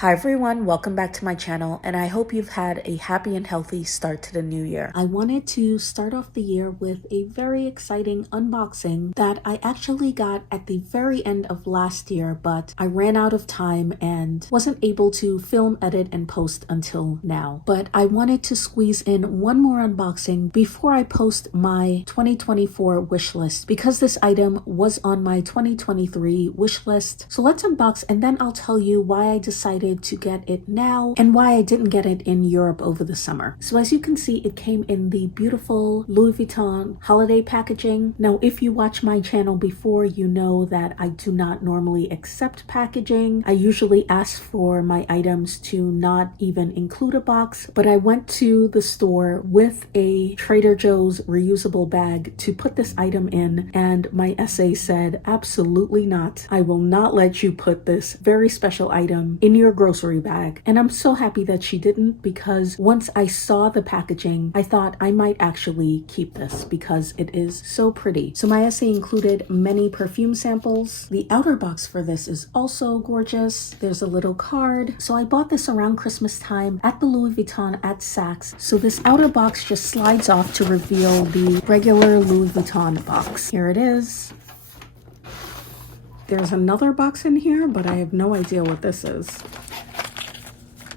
Hi everyone, welcome back to my channel, and I hope you've had a happy and healthy start to the new year. I wanted to start off the year with a very exciting unboxing that I actually got at the very end of last year, but I ran out of time and wasn't able to film, edit, and post until now. But I wanted to squeeze in one more unboxing before I post my 2024 wish list, because this item was on my 2023 wish list. So let's unbox and then I'll tell you why I decided to get it now and why I didn't get it in Europe over the summer. So as you can see, it came in the beautiful Louis Vuitton holiday packaging. Now, if you watch my channel before, you know that I do not normally accept packaging. I usually ask for my items to not even include a box, but I went to the store with a Trader Joe's reusable bag to put this item in, and my essay said, absolutely not. I will not let you put this very special item in your grocery bag. And I'm so happy that she didn't, because once I saw the packaging, I thought I might actually keep this because it is so pretty. So my essay included many perfume samples. The outer box for this is also gorgeous. There's a little card. So I bought this around Christmas time at the Louis Vuitton at Saks. So this outer box just slides off to reveal the regular Louis Vuitton box. Here it is. There's another box in here, but I have no idea what this is.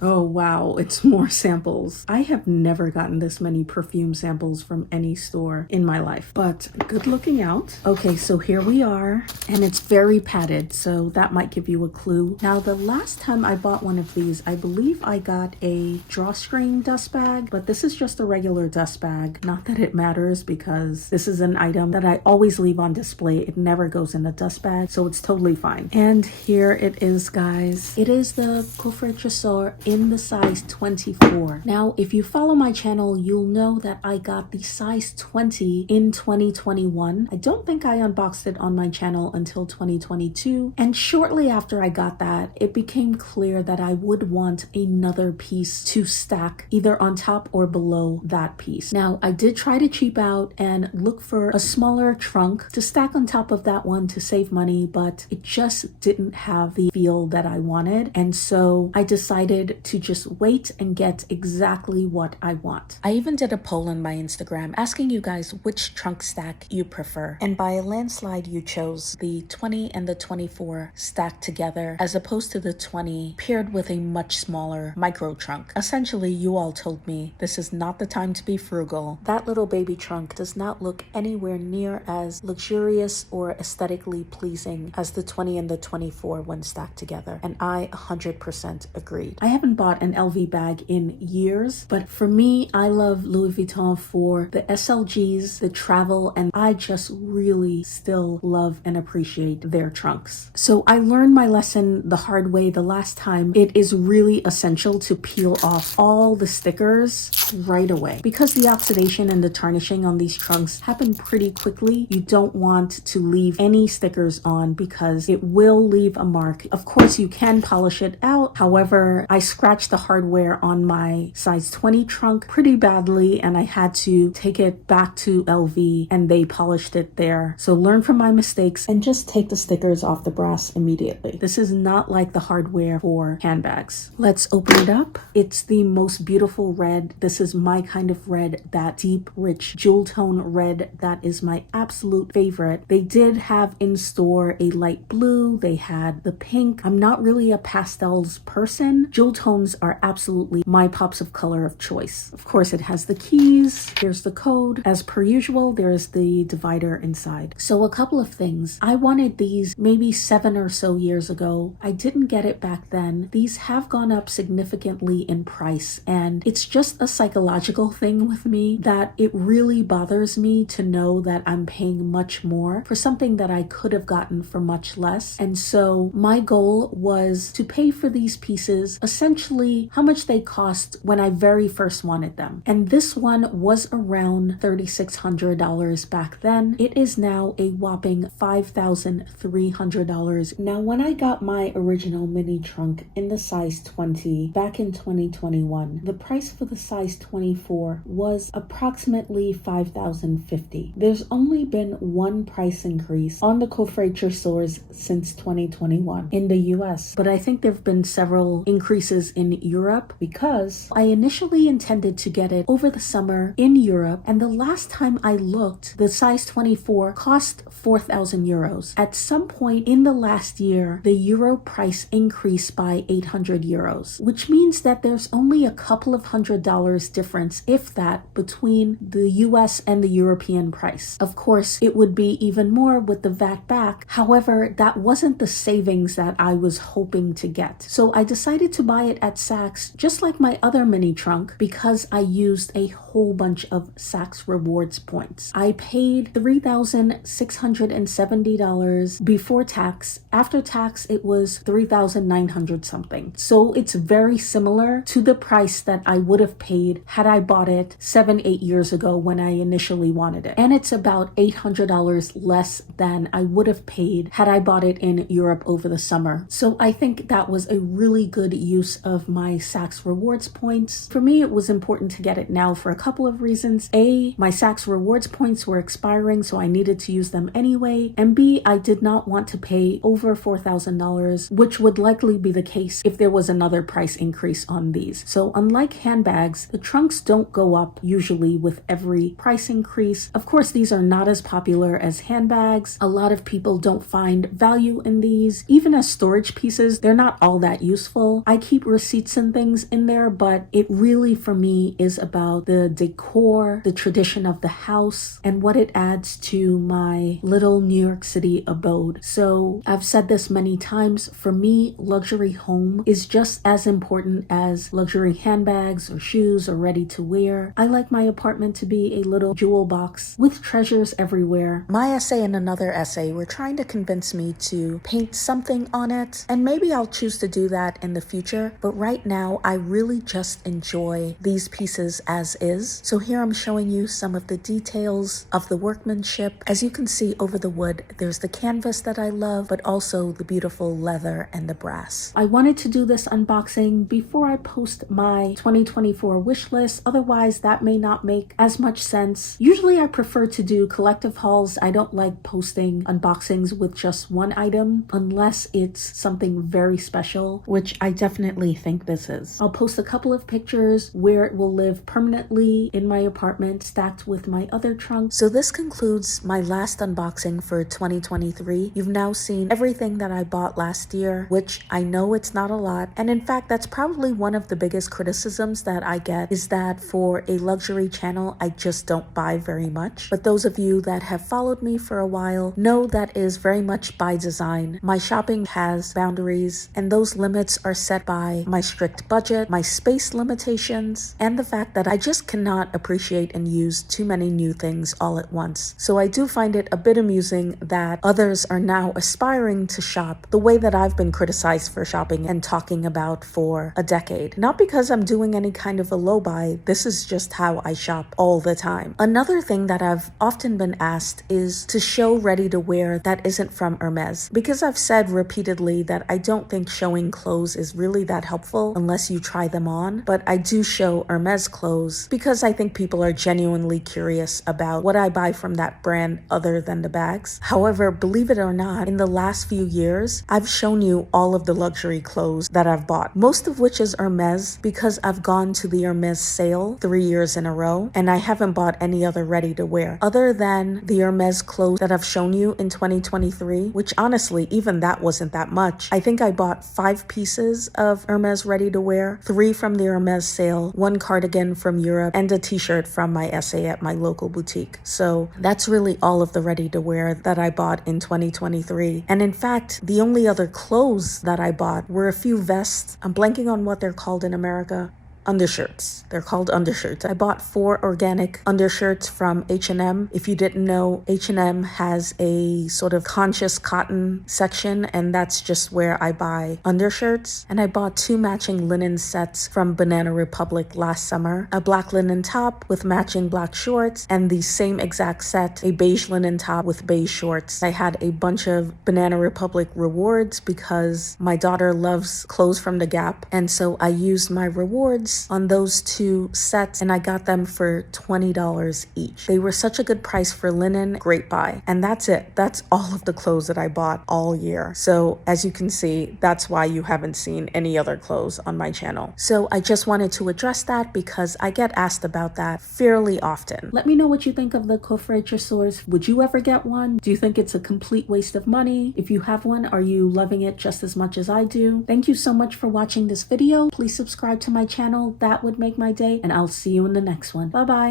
Oh wow, it's more samples. I have never gotten this many perfume samples from any store in my life, but good looking out. Okay, so here we are, and it's very padded, so that might give you a clue. Now, the last time I bought one of these, I believe I got a drawstring dust bag, but this is just a regular dust bag. Not that it matters, because this is an item that I always leave on display. It never goes in a dust bag, so it's totally fine. And here it is, guys. It is the coffret trésor in the size 24. Now, if you follow my channel, you'll know that I got the size 20 in 2021. I don't think I unboxed it on my channel until 2022. And shortly after I got that, it became clear that I would want another piece to stack either on top or below that piece. Now, I did try to cheap out and look for a smaller trunk to stack on top of that one to save money, but it just didn't have the feel that I wanted. And so I decided to just wait and get exactly what I want. I even did a poll on my Instagram asking you guys which trunk stack you prefer. And by a landslide, you chose the 20 and the 24 stacked together, as opposed to the 20 paired with a much smaller micro trunk. Essentially, you all told me this is not the time to be frugal. That little baby trunk does not look anywhere near as luxurious or aesthetically pleasing as the 20 and the 24 when stacked together. And I 100% agreed. I haven't bought an LV bag in years, but for me, I love Louis Vuitton for the SLGs, the travel, and I just really still love and appreciate their trunks. So I learned my lesson the hard way the last time. It is really essential to peel off all the stickers right away, because the oxidation and the tarnishing on these trunks happen pretty quickly. You don't want to leave any stickers on because it will leave a mark. Of course, you can polish it out. However, I scratched the hardware on my size 20 trunk pretty badly, and I had to take it back to LV and they polished it there. So learn from my mistakes and just take the stickers off the brass immediately. This is not like the hardware for handbags. Let's open it up. It's the most beautiful red. This is my kind of red, that deep, rich jewel tone red that is my absolute favorite. They did have in store a light blue. They had the pink. I'm not really a pastels person. Jewel tones are absolutely my pops of color of choice. Of course, it has the keys. Here's the code. As per usual, there's the divider inside. So a couple of things. I wanted these maybe 7 or so years ago. I didn't get it back then. These have gone up significantly in price, and it's just a psychological thing with me that it really bothers me to know that I'm paying much more for something that I could have gotten for much less. And so my goal was to pay for these pieces essentially essentially how much they cost when I very first wanted them. And this one was around $3,600 back then. It is now a whopping $5,300. Now, when I got my original mini trunk in the size 20 back in 2021, the price for the size 24 was approximately $5,050. There's only been one price increase on the Cofreiture stores since 2021 in the US, but I think there have been several increases in Europe because I initially intended to get it over the summer in Europe, and the last time I looked, the size 24 cost 4,000 euros. At some point in the last year, the euro price increased by 800 euros, which means that there's only a couple of $100 difference, if that, between the US and the European price. Of course, it would be even more with the VAT back. However, that wasn't the savings that I was hoping to get. So I decided to buy it at Saks, just like my other mini trunk, because I used a whole bunch of Saks rewards points. I paid $3,670 before tax. After tax, it was $3,900 something. So it's very similar to the price that I would have paid had I bought it 7-8 years ago when I initially wanted it. And it's about $800 less than I would have paid had I bought it in Europe over the summer. So I think that was a really good use of my Saks rewards points. For me, it was important to get it now for a couple of reasons. A, my Saks rewards points were expiring, so I needed to use them anyway. And B, I did not want to pay over $4,000, which would likely be the case if there was another price increase on these. So unlike handbags, the trunks don't go up usually with every price increase. Of course, these are not as popular as handbags. A lot of people don't find value in these. Even as storage pieces, they're not all that useful. I keep receipts and things in there, but it really, for me, is about the decor, the tradition of the house, and what it adds to my little New York City abode. So I've said this many times, for me, luxury home is just as important as luxury handbags or shoes or ready to wear. I like my apartment to be a little jewel box with treasures everywhere. My essay and another essay were trying to convince me to paint something on it, and maybe I'll choose to do that in the future, but right now I really just enjoy these pieces as is. So here I'm showing you some of the details of the workmanship. As you can see over the wood, there's the canvas that I love, but also the beautiful leather and the brass. I wanted to do this unboxing before I post my 2024 wish list, otherwise that may not make as much sense. Usually I prefer to do collective hauls. I don't like posting unboxings with just one item unless it's something very special, which I definitely think this is. I'll post a couple of pictures where it will live permanently in my apartment stacked with my other trunks. So this concludes my last unboxing for 2023. You've now seen everything that I bought last year, which I know it's not a lot. And in fact, that's probably one of the biggest criticisms that I get, is that for a luxury channel, I just don't buy very much. But those of you that have followed me for a while know that is very much by design. My shopping has boundaries, and those limits are set by my strict budget, my space limitations, and the fact that I just cannot appreciate and use too many new things all at once. So I do find it a bit amusing that others are now aspiring to shop the way that I've been criticized for shopping and talking about for a decade. Not because I'm doing any kind of a low buy, this is just how I shop all the time. Another thing that I've often been asked is to show ready to wear that isn't from Hermes, because I've said repeatedly that I don't think showing clothes is really that helpful unless you try them on, but I do show Hermes clothes because I think people are genuinely curious about what I buy from that brand other than the bags. However, believe it or not, in the last few years, I've shown you all of the luxury clothes that I've bought, most of which is Hermes because I've gone to the Hermes sale 3 years in a row, and I haven't bought any other ready to wear other than the Hermes clothes that I've shown you in 2023, which honestly, even that wasn't that much. I think I bought 5 pieces of Hermes ready to wear, 3 from the Hermes sale, 1 cardigan from Europe, and a t-shirt from my essay at my local boutique. So that's really all of the ready to wear that I bought in 2023. And in fact, the only other clothes that I bought were a few vests. I'm blanking on what they're called in America. undershirts. They're called undershirts. I bought 4 organic undershirts from H&M. If you didn't know, H&M has a sort of conscious cotton section, and that's just where I buy undershirts. And I bought 2 matching linen sets from Banana Republic last summer. A black linen top with matching black shorts, and the same exact set, a beige linen top with beige shorts. I had a bunch of Banana Republic rewards because my daughter loves clothes from the Gap, and so I used my rewards on those 2 sets, and I got them for $20 each. They were such a good price for linen. Great buy. And that's it. That's all of the clothes that I bought all year. So as you can see, that's why you haven't seen any other clothes on my channel. So I just wanted to address that because I get asked about that fairly often. Let me know what you think of the coffret trousseaux. Would you ever get one? Do you think it's a complete waste of money? If you have one, are you loving it just as much as I do? Thank you so much for watching this video. Please subscribe to my channel. That would make my day, and I'll see you in the next one. Bye bye.